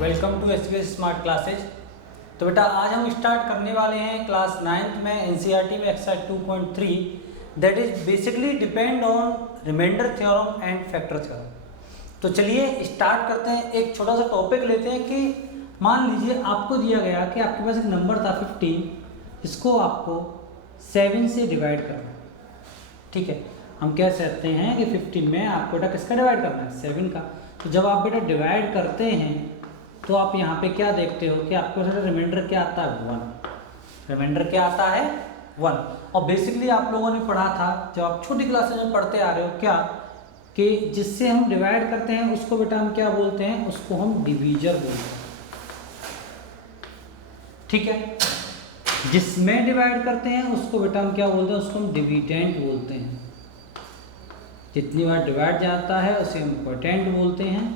Welcome to SBS smart classes. तो बेटा आज हम स्टार्ट करने वाले हैं क्लास 9th में एनसीईआरटी में exercise 2.3 that is basically depend on remainder theorem and factor theorem. तो चलिए स्टार्ट करते हैं। एक छोटा सा टॉपिक लेते हैं कि मान लीजिए आपको दिया गया कि आपके पास एक नंबर था 15, इसको आपको 7 से डिवाइड करना है। ठीक है, हम कह सकते हैं कि 15 में आपको बेटा किसका डिवाइड करना है, 7 का। तो जब आप बेटा डिवाइड करते हैं तो आप यहाँ पे क्या देखते हो कि आपको रिमाइंडर क्या आता है, 1। रिमाइंडर क्या आता है, 1। और बेसिकली आप लोगों ने पढ़ा था जब आप छोटी क्लासेज में पढ़ते आ रहे हो क्या कि जिससे हम डिवाइड करते हैं उसको बेटा हम क्या बोलते हैं, उसको हम डिवीजर बोलते हैं। ठीक है, जिसमें डिवाइड करते हैं उसको बेटा हम क्या बोलते हैं, उसको हम डिविडेंड बोलते हैं। जितनी बार डिवाइड जाता है उसे हम क्वोटिएंट बोलते हैं,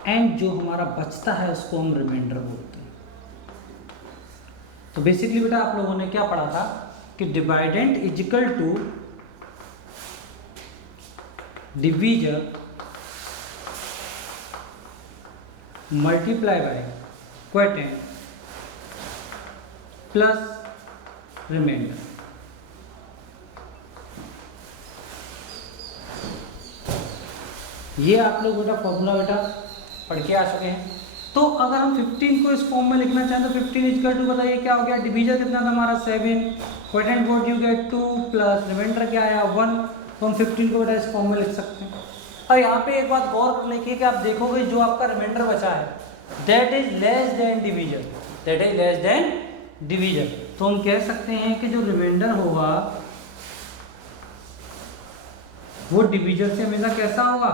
एंड जो हमारा बचता है उसको हम रिमाइंडर बोलते हैं। तो बेसिकली बेटा आप लोगों ने क्या पढ़ा था कि dividend is equal to divisor multiply by quotient plus remainder. ये आप लोग बेटा फॉर्मूला बेटा पढ़ के आ चुके हैं। तो अगर हम 15 को इस फॉर्म में लिखना चाहें तो 15 इक्वल टू बताइए क्या हो गया, डिवीजर कितना था हमारा 7, quotient what you get 2 plus remainder क्या आया 1। तो हम 15 को बेटा इस फॉर्म में लिख सकते हैं। और यहाँ पे एक बात गौर कर लेंगे कि आप देखोगे जो आपका रिमाइंडर बचा है that is less than divisor, that is less than divisor. तो हम कह सकते हैं कि जो रिमाइंडर होगा वो डिवीजर से हमेशा कैसा होगा,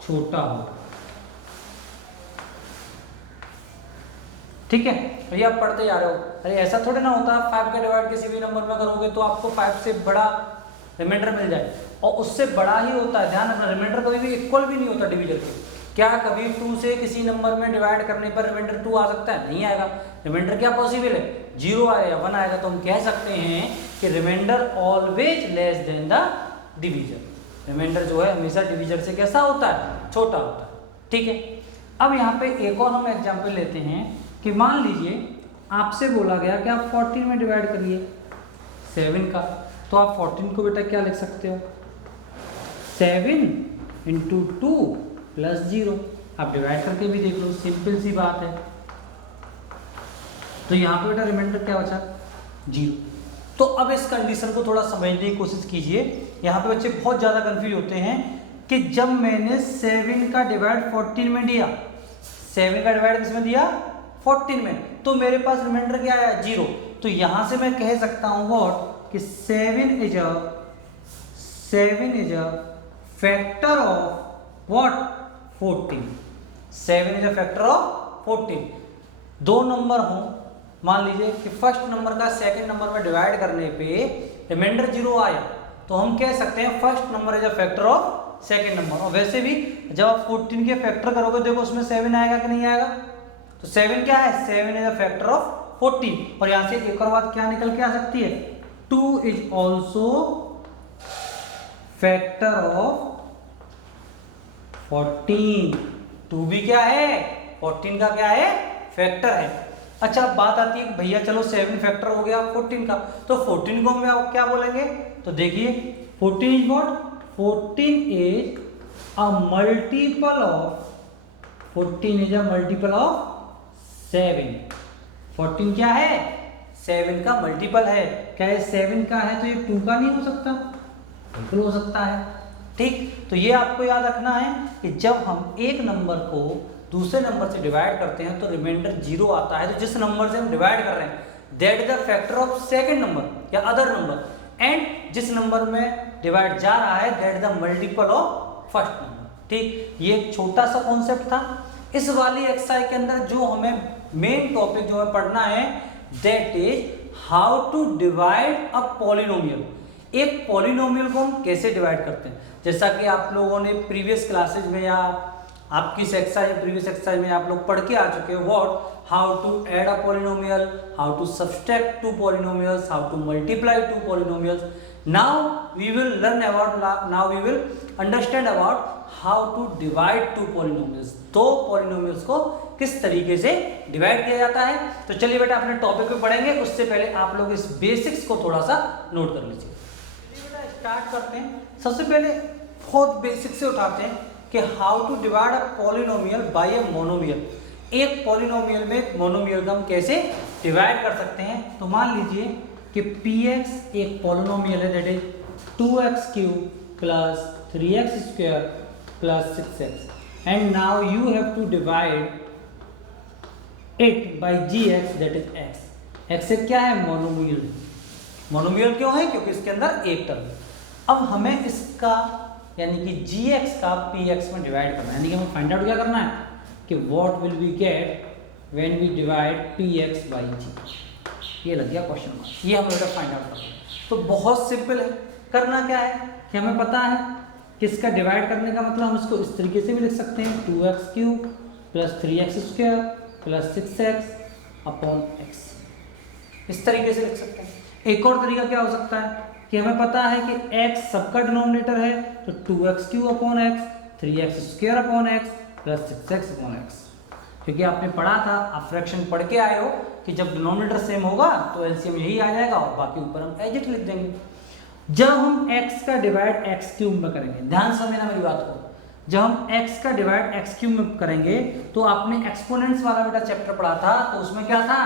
छोटा होगा। ठीक है, भैया आप पढ़ते जा रहे हो, अरे ऐसा थोड़ी ना होता 5 का डिवाइड किसी भी नंबर में करोगे तो आपको 5 से बड़ा रिमाइंडर मिल जाए, और उससे बड़ा ही होता है। ध्यान रखना, रिमाइंडर कभी भी इक्वल भी नहीं होता डिवीजर के। क्या कभी 2 से किसी नंबर में डिवाइड करने पर रिमाइंडर 2 आ सकता है, नहीं आएगा। रिमाइंडर क्या पॉसिबल है, 0 आएगा, 1 आएगा। तो हम कह सकते हैं कि remainder always less than the divisor. Remainder जो है हमेशा डिवीजर से कैसा होता है, छोटा होता है। ठीक है, अब यहाँ पे एक और हम एग्जाम्पल लेते हैं कि मान लीजिए आपसे बोला गया कि आप 14 में डिवाइड करिए 7 का। तो आप 14 को बेटा क्या लिख सकते हो, 7 इंटू 2 प्लस 0। आप डिवाइड करके भी देख लो, सिंपल सी बात है। तो यहाँ पे बेटा रिमाइंडर क्या बचा, 0। तो अब इस कंडीशन को थोड़ा समझने की कोशिश कीजिए। यहाँ पे बच्चे बहुत ज़्यादा कंफ्यूज होते हैं कि जब मैंने 7 का डिवाइड 14 में दिया, 7 का डिवाइड किस में दिया, 14 में, तो मेरे पास रिमाइंडर क्या आया, 0। तो यहाँ से मैं कह सकता हूँ व्हाट कि 7 is a factor of what, 14। 7 is a factor of 14। दो नंबर हों, मान लीजिए कि फर्स्ट नंबर का सेकंड नंबर में डिवाइड करने पे रिमाइंडर 0 आया, तो हम कह सकते हैं first number is a factor of second number. और वैसे भी जब आप 14 के फैक्टर करोगे देखो उसमें 7 आएगा कि नहीं आएगा। तो 7 क्या है, 7 इज अ फैक्टर ऑफ 14। और यहाँ से एक और बात क्या निकल के आ सकती है, 2 इज ऑल्सो फैक्टर ऑफ 14। 2 भी क्या है, 14 का क्या है, फैक्टर है। अच्छा बात आती है भैया चलो 7 फैक्टर हो गया 14 का, तो 14 को हम क्या बोलेंगे। तो देखिए 14 is what, 14 is a multiple of 7। 14 क्या है, 7 का मल्टीपल है। क्या ये 7 का है तो ये 2 का नहीं हो सकता, बिल्कुल हो सकता है। ठीक, तो ये आपको याद रखना है कि जब हम एक नंबर को दूसरे नंबर से डिवाइड करते हैं तो रिमाइंडर 0 आता है। तो जिस नंबर से हम डिवाइड कर रहे हैं that is the factor of second number या अदर नंबर, एंड जिस नंबर में डिवाइड जा रहा है that is the multiple of first number. ठीक, ये एक छोटा सा कॉन्सेप्ट था। इस वाली एक्सरसाइज के अंदर जो हमें मेन टॉपिक जो हमें पढ़ना है that is how to divide a polynomial. एक पॉलिनोमियल को हम कैसे डिवाइड करते हैं, जैसा कि आप लोगों ने प्रीवियस क्लासेज में या आपकी एक्सरसाइज प्रीवियस एक्सरसाइज में आप लोग पढ़ के आ चुके हो what, how to add a polynomial, how to subtract 2 polynomials, how to multiply 2 polynomials. Now we will learn about, now we will understand about how to divide two polynomials. दो polynomials को किस तरीके से डिवाइड किया जाता है। तो चलिए बेटा अपने टॉपिक पे पढ़ेंगे, उससे पहले आप लोग इस बेसिक्स को थोड़ा सा नोट कर लीजिए। चलिए बेटा स्टार्ट करते हैं। सबसे पहले बहुत बेसिक से उठाते हैं कि how to divide a polynomial by a monomial. एक पॉलिनोमियल में एक मोनोमियल का हम कैसे डिवाइड कर सकते हैं। तो मान लीजिए कि px एक पॉलिनोमियल है, that is 2x³ plus 3x² plus 6x, and now you have to divide it by gx that is x। x एक क्या है, मोनोमियल। मोनोमियल क्यों है, क्योंकि इसके अंदर एक टर्म है। अब हमें इसका यानी कि gx का px में डिवाइड करना है, यानी कि हमें फाइंड आउट क्या करना है कि what will we get when we divide px by g। ये लग गया क्वेश्चन मार्क, ये हमें बेटा फाइंड आउट करना है। तो बहुत सिंपल है, करना क्या है कि हमें पता है कि इसका डिवाइड करने का मतलब हम इसको इस तरीके से भी लिख सकते हैं 2x³ plus 3x² plus 6x upon x, इस तरीके से लिख सकते हैं। एक और तरीका क्या हो सकता है कि हमें पता है कि x सबका डिनोमिनेटर है, तो 2x³ upon x, 3x² upon x plus 6x upon x। क्योंकि आपने पढ़ा था, आप फ्रैक्शन पढ़ के आए हो कि जब डिनोमिनेटर सेम होगा तो एलसीएम यही आ जाएगा और बाकी ऊपर हम एज इट लिख देंगे। जब हम x का डिवाइड x³ में करेंगे, ध्यान से समझना मेरी बात को, जब हम x का डिवाइड x³ में करेंगे तो आपने एक्सपोनेंट्स वाला बेटा चैप्टर पढ़ा था, तो उसमें क्या था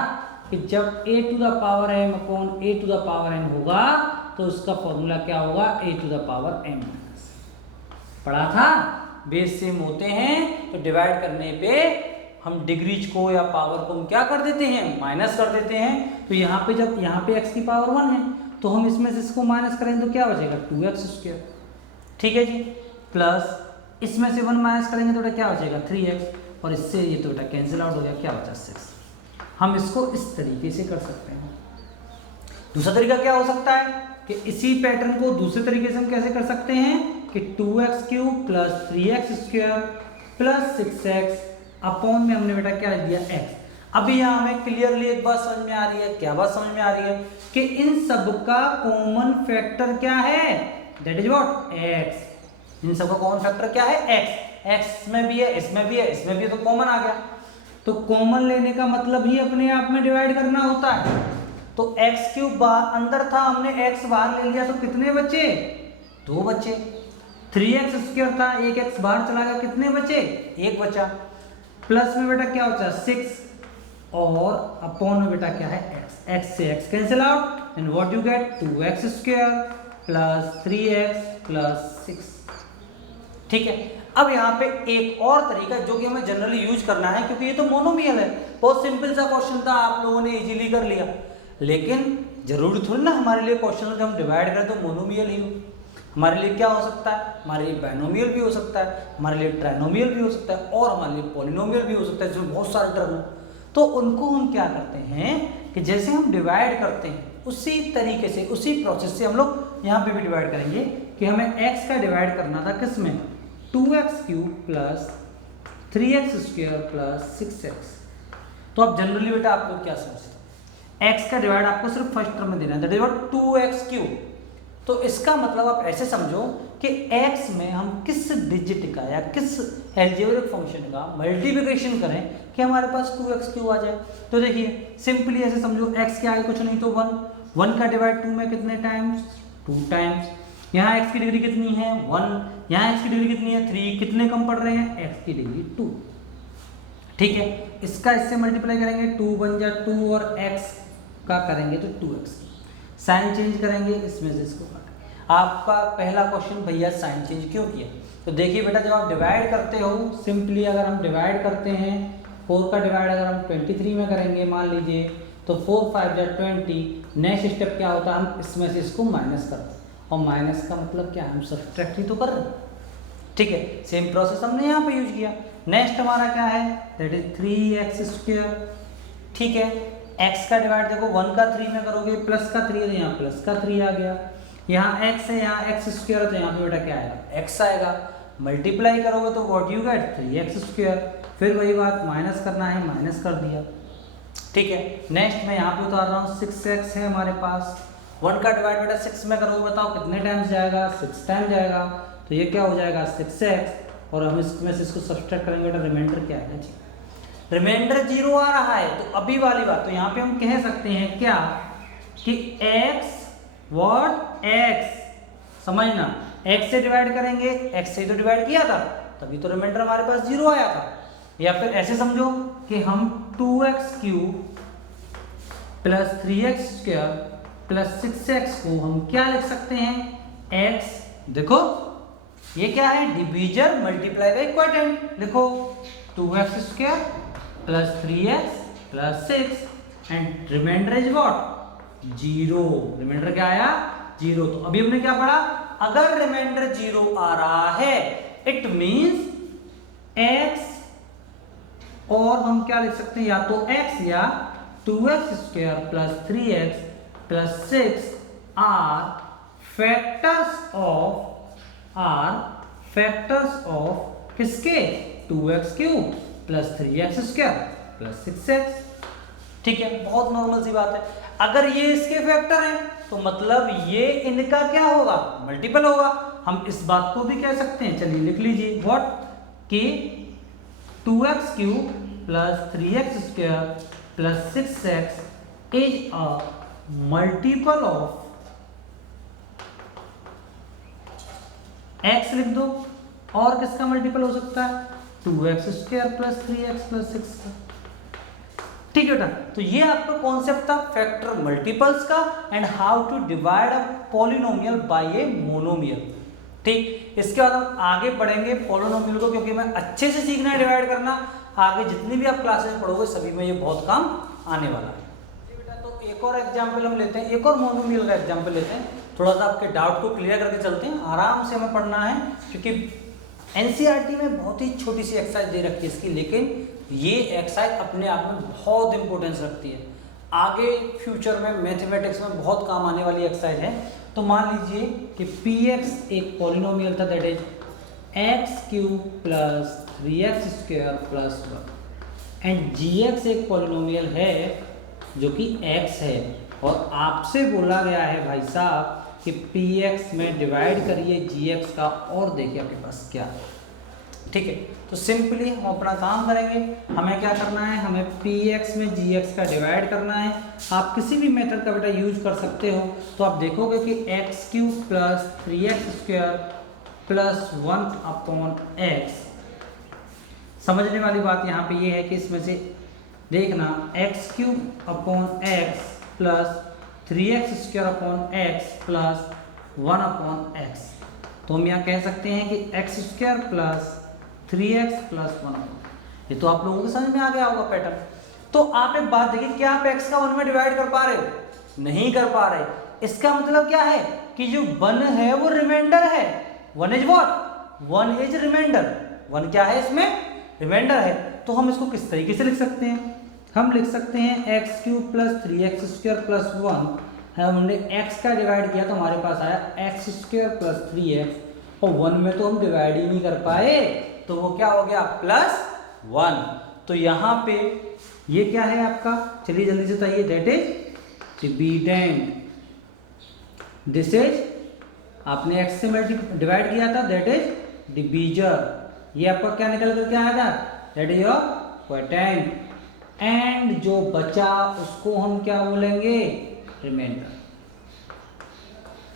कि जब a to the power m upon a to the power n होगा तो उसका फॉर्मूला क्या होगा, a to the power m minus. पढ़ा था, बेस सेम होते हैं तो डिवाइड करने पे हम डिग्रीज को या पावर को हम क्या कर देते हैं, माइनस कर देते हैं। तो यहाँ पे जब यहाँ पे x की पावर 1 है तो हम इसमें से इसको माइनस करेंगे तो क्या बचेगा 2x², ठीक है जी, प्लस इसमें से 1 माइनस करेंगे तो बेटा क्या बचेगा 3x, और इससे ये तो बेटा कैंसिल आउट हो गया, क्या बचा 6। हम इसको इस तरीके से कर सकते हैं। दूसरा तरीका क्या हो सकता है कि इसी पैटर्न को दूसरे तरीके से हम कैसे कर सकते हैं कि 2x³ plus 3x² plus 6x upon में हमने बेटा क्या दिया x। अभी यहाँ हमें क्लियरली एक बात समझ में आ रही है, क्या बात समझ में आ रही है कि इन सब का कॉमन फैक्टर क्या है, दैट इज व्हाट x। इन सब का कॉमन फैक्टर क्या है x, x में भी है, इसमें भी है, इसमें भी है, तो कॉमन आ गया। तो कॉमन लेने का मतलब ही अपने आप में डिवाइड करना होता है। तो x³ बाहर अंदर था, हमने x बाहर ले लिया तो कितने बचे, 2 बचे। 3x² था, एक x बाहर चला गया, कितने बचे, 1 बचा। प्लस में बेटा क्या बचा 6, और अपॉन में बेटा क्या है x से x cancel out, and what you gate 2x² plus 3x plus 6, ठीक है। अब यहाँ पे एक और तरीका जो कि हमें जनरली यूज करना है, क्योंकि ये तो मोनोमियल है, बहुत सिंपल सा क्वेश्चन था, आप लोगों ने इजीली कर लिया। लेकिन जरूरी थोड़ी ना हमारे लिए क्वेश्चन जब हम डिवाइड करें तो मोनोमियल ही हो। हमारे लिए क्या हो सकता है, हमारे लिए बाइनोमियल भी हो सकता है, हमारे लिए ट्राइनोमियल भी हो सकता है, और हमारे लिए पॉलिनोमियल भी हो सकता है, जिसमें बहुत सारे टर्म हैं। तो उनको हम क्या करते हैं कि जैसे हम डिवाइड करते हैं उसी तरीके से, उसी प्रोसेस से हम लोग यहाँ पे भी डिवाइड करेंगे कि हमें x का डिवाइड करना था किसमें, 2x³ plus 3x² plus 6x। तो अब जनरली बेटा आप लोग क्या समझते हैं, x का डिवाइड आपको सिर्फ फर्स्ट टर्म में देना है, दैट इज व्हाट 2x³। तो इसका मतलब आप ऐसे समझो कि x में हम किस डिजिट का या किस एल्जेब्रिक फंक्शन का मल्टीप्लिकेशन करें कि हमारे पास 2x³ आ जाए। तो देखिए सिंपली ऐसे समझो, x के आगे कुछ नहीं तो 1, 1 का डिवाइड 2 में कितने टाइम्स, 2 टाइम्स। यहाँ x की डिग्री कितनी है 1, यहाँ x की डिग्री कितनी है 3, कितने कम पड़ रहे हैं, x की डिग्री 2, ठीक है। इसका इससे मल्टीप्लाई करेंगे 2 बन जा 2, और x का करेंगे तो 2x, साइन चेंज करेंगे, इसमें से इसको काटेंगे। आपका पहला क्वेश्चन, भैया साइन चेंज क्यों किया, तो देखिए बेटा जब आप डिवाइड करते हो, सिंपली अगर हम डिवाइड करते हैं 4 का डिवाइड अगर हम 23 में करेंगे मान लीजिए, तो 4 5 जा 20। नेक्स्ट स्टेप क्या होता है, हम इसमें से इसको माइनस करते हैं, और माइनस का मतलब क्या, हम सब्ट्रैक्ट ही तो कर रहे हैं, ठीक है। सेम प्रोसेस हमने यहाँ पे यूज किया। नेक्स्ट हमारा क्या है, दैट इज 3x², ठीक है। x का डिवाइड देखो 1 का 3 में करोगे, प्लस का 3 है तो यहाँ प्लस का 3 आ गया, यहाँ x है, यहाँ x² है तो यहाँ पे बेटा क्या आएगा, x आएगा। मल्टीप्लाई करोगे तो व्हाट यू गेट 3x², फिर वही बात माइनस करना है, माइनस कर दिया, ठीक है। नेक्स्ट मैं यहाँ पे उतार रहा हूँ 6x है हमारे पास, 1 का डिवाइड बेटा 6 में करोगे, बताओ कितने टाइम्स जाएगा, 6 टाइम जाएगा, तो ये क्या हो जाएगा 6x, और हम इसमें से इसको सब्सट्रैक्ट करेंगे बेटा, रिमाइंडर क्या आएगा जी, रिमाइंडर 0 आ रहा है तो अभी वाली बात, तो यहाँ पे हम कह सकते हैं क्या कि x व्हाट x, समझना x से डिवाइड करेंगे, x से तो डिवाइड किया था तभी तो रिमाइंडर हमारे पास 0 आया था। या फिर ऐसे समझो कि हम 2x³ plus 3x² plus 6x को हम क्या लिख सकते हैं, x, देखो ये क्या है, डिवीजर मल्टीप्लाई बाई क्वोटिएंट, लिखो 2x² plus 3x plus 6 and remainder is what 0, remainder क्या आया 0। तो अभी हमने क्या पढ़ा, अगर रिमाइंडर 0 आ रहा है इट मींस x, और हम क्या लिख सकते हैं, या तो x या 2x² plus 3x plus 6 are factors of किसके, 2x³ plus 3x² plus 6x। ठीक है, बहुत नॉर्मल सी बात है। अगर ये इसके फैक्टर हैं तो मतलब ये इनका क्या होगा, मल्टीपल होगा। हम इस बात को भी कह सकते हैं, चलिए लिख लीजिए व्हाट कि 2x³ plus 3x² plus 6x is a multiple of x, लिख दो, और किसका मल्टीपल हो सकता है 2x² प्लस 3x प्लस 6। ठीक है बेटा, तो ये आपका कॉन्सेप्ट था फैक्टर मल्टीपल्स का and how to divide a polynomial by a monomial. ठीक, इसके बाद हम आगे बढ़ेंगे पॉलिनोमियल को, क्योंकि मैं अच्छे से सीखना है डिवाइड करना, आगे जितनी भी आप क्लासेस में पढ़ोगे सभी में ये बहुत काम आने वाला है। बेटा तो एक और एग्जाम्पल हम लेते हैं, एक और मोनोमियल का एग्जाम्पल लेते हैं, थोड़ा सा आपके डाउट को क्लियर करके चलते हैं, आराम से हमें पढ़ना है क्योंकि एनसीईआरटी में बहुत ही छोटी सी एक्सरसाइज दे रखी है इसकी, लेकिन ये एक्सरसाइज अपने आप में बहुत इंपॉर्टेंस रखती है, आगे फ्यूचर में मैथमेटिक्स में बहुत काम आने वाली एक्सरसाइज है। तो मान लीजिए कि px एक पॉलिनोमियल था, that is x³ plus 3x² plus 1 and gx एक पॉलिनोमियल है जो कि x है, और आपसे बोला गया है भाई साहब कि px में डिवाइड करिए gx का और देखिए आपके पास क्या। ठीक है, तो सिंपली हम अपना काम करेंगे, हमें क्या करना है, हमें px में gx का डिवाइड करना है। आप किसी भी मेथड का बेटा यूज कर सकते हो, तो आप देखोगे कि x³ plus 3x² plus 1 upon x, समझने वाली बात यहाँ पे ये है कि इसमें से देखना x³ upon x plus 3x² upon x plus 1 upon x, तो हम यहाँ कह सकते हैं कि x² प्लस 3x प्लस 1, ये तो आप लोगों को समझ में आ गया होगा पैटर्न। तो आप एक बात देखिए, क्या आप x का 1 में डिवाइड कर पा रहे हो, नहीं कर पा रहे, इसका मतलब क्या है कि जो 1 है वो रिमाइंडर है, 1 इज व्हाट, 1 इज रिमाइंडर, 1 क्या है इसमें रिमाइंडर है। तो हम इसको किस तरीके से लिख सकते हैं, हम लिख सकते हैं x³ प्लस 3x² प्लस 1, हमने x का डिवाइड किया तो हमारे पास आया x² प्लस 3x, और 1 में तो हम डिवाइड ही नहीं कर पाए तो वो क्या हो गया प्लस 1। तो यहाँ पे ये क्या है आपका, चलिए जल्दी से बताइए, that is dividend, this is आपने x से डिवाइड किया था, दैट इज डिवीजर, ये आपका क्या निकल कर क्या आया था, that is your quotient, and जो बचा उसको हम क्या बोलेंगे, रिमाइंडर।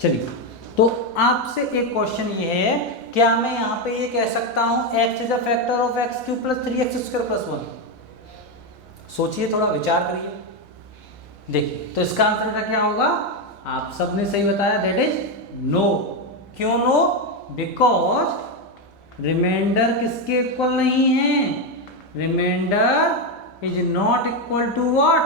चलिए, तो आपसे एक क्वेश्चन ये है, क्या मैं यहाँ पे ये कह सकता हूँ x is a factor of x³ plus 3x² plus 1, सोचिए थोड़ा विचार करिए, देखिए तो इसका आंसर का क्या होगा, आप सबने सही बताया, दैट इज नो। क्यों नो, बिकॉज रिमाइंडर किसके इक्वल नहीं है, remainder is not equal to what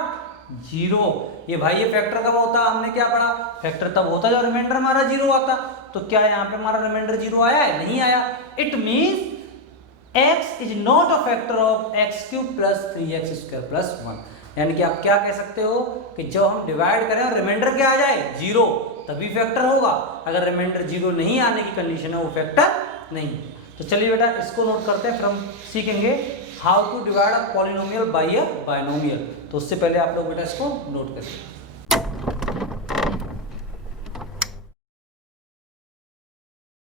0। ये भाई ये फैक्टर कब होता, हमने क्या पढ़ा, फैक्टर तब होता जब रिमाइंडर हमारा 0 आता, तो क्या यहाँ पे हमारा रिमाइंडर 0 आया है, नहीं आया। It means x is not a factor of x³ plus 3x² plus 1, यानी कि आप क्या कह सकते हो कि जब हम डिवाइड करें और रिमाइंडर क्या आ जाए 0, तभी फैक्टर होगा, अगर रिमाइंडर 0 नहीं आने की कंडीशन है वो फैक्टर नहीं। तो चलिए बेटा इसको नोट करते हैं, फिर हम सीखेंगे how to divide a polynomial by a binomial. तो उससे पहले आप लोग बेटा इसको नोट करिए।